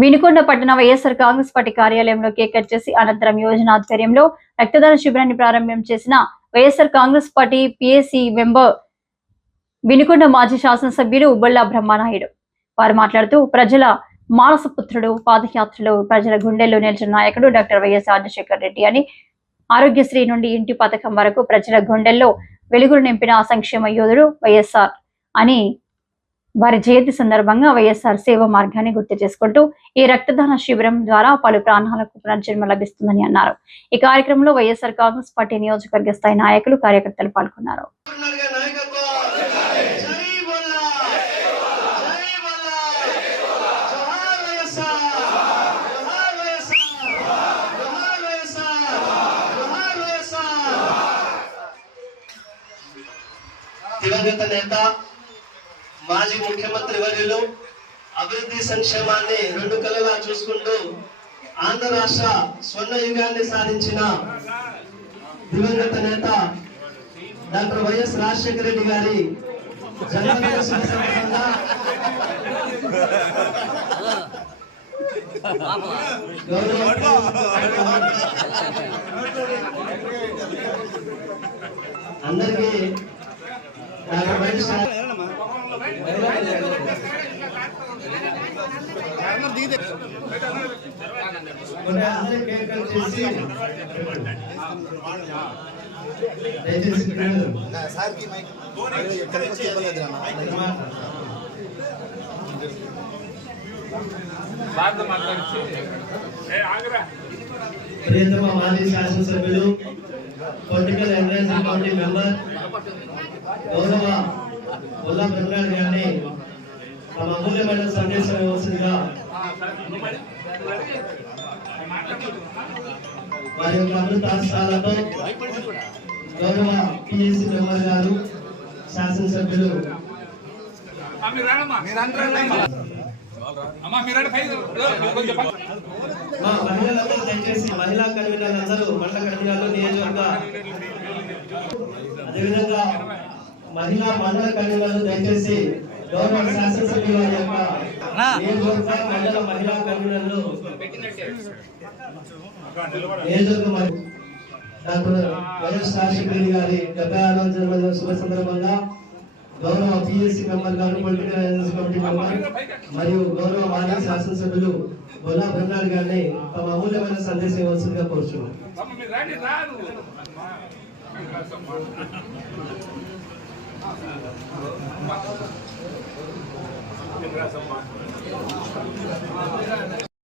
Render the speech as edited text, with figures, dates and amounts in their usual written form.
వినుకొండ పట్టణ వైఎస్ఆర్ కాంగ్రెస్ పార్టీ కార్యాలయంలో cake cut చేసి అనంతరం యోజన ఆధ్వర్యంలో రక్తదాన శిబిరాన్ని ప్రారంభం చేసిన YSR Congress party PAC member Vinukonda మాజీ శాసనసభ్యులు ఉబ్బళ్ళ బ్రహ్మనాయుడు వారు మాట్లాడుతూ ప్రజల మానసపుత్రుడు పాదయాత్రలో ప్రజల గుండెల్లో నిలిచిన నాయకుడు డాక్టర్ వైఎస్ రాజశేఖర్ రెడ్డి అని ఆరోగ్యశ్రీ నుండి ఇంటి పథకం వరకు ప్రజల గుండెల్లో వెలుగులు నింపిన సంక్షేమ యోధుడు వైఎస్ఆర్ అని వారి జయంతి సందర్భంగా వైఎస్ఆర్ సేవ మార్గాన్ని గుర్తు చేసుకుంటూ ఈ రక్తదాన శిబిరం ద్వారా పలు ప్రాణాలకు పునర్జన్మ లభిస్తుందని అన్నారు. ఈ కార్యక్రమంలో వైఎస్ఆర్ కాంగ్రెస్ పార్టీ నియోజకవర్గ స్థాయి నాయకులు కార్యకర్తలు పాల్గొన్నారు. దివంగత నేత మాజీ ముఖ్యమంత్రి వర్యులు అభివృద్ధి సంక్షేమాన్ని రెండు కళ్ళలా చూసుకుంటూ ఆంధ్ర రాష్ట్ర స్వర్ణ యుగాన్ని సాధించిన దివంగత నేత డాక్టర్ వైఎస్ రాజశేఖర రెడ్డి గారి జన్మదిన సందర్భంగా అందరికీ ప్రియతమ మాజీ శాసనసభ్యులు పొలిటికల్ అడ్వైజరీ కమిటీ మెంబర్ గౌరవ ఉల్లా బ్రహ్మనాయుడు గారిని తమ అమూల్యమైన సందేశం ఇవ్వాల్సిందిగా వారి యొక్క అమృతాస్త్రాలతో గౌరవ పిఎసి మెంబర్ గారు శాసనసభ్యులు మహిళలందరూ దయచేసి మహిళా కన్వీనర్లందరూ మండల కన్వీనర్లు నియోజకవర్గ అదేవిధంగా మహిళా మండల కన్వీనర్లు దయచేసి గౌరవ శాసనసభ్యుల యొక్క నియోజకవర్గ మండల మహిళా కన్వీనర్లు నియోజకవర్గ డాక్టర్ వైఎస్ రాజశేఖర రెడ్డి గారి 76వ జన్మదిన శుభ సందర్భంగా గౌరవ పిఎస్సి మెంబర్ గారు పొలిటికల్ అడ్వైజరీ కమిటీ మెంబర్ మరియు గౌరవ మాజీ శాసనసభ్యులు బొల్లా బ్రహ్మనాయుడు గారిని తమ అమూల్యమైన సందేశం ఇవ్వాల్సిందిగా కోరుచున్నాం.